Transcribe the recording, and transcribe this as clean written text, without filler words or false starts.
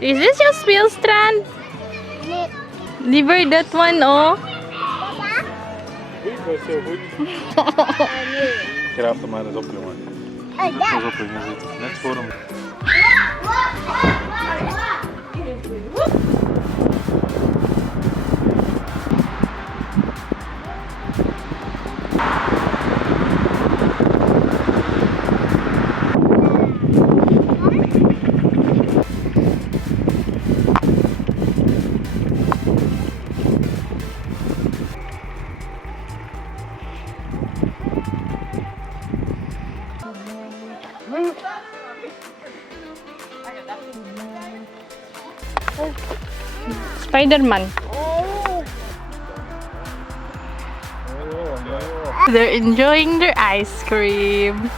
Is this your spill strand? Liver that one, oh. Goed, was zo goed. Graaf hem maar eens op, jongen. Pas op, jongen. Zit net voor hem. Spider-Man. They're enjoying their ice cream.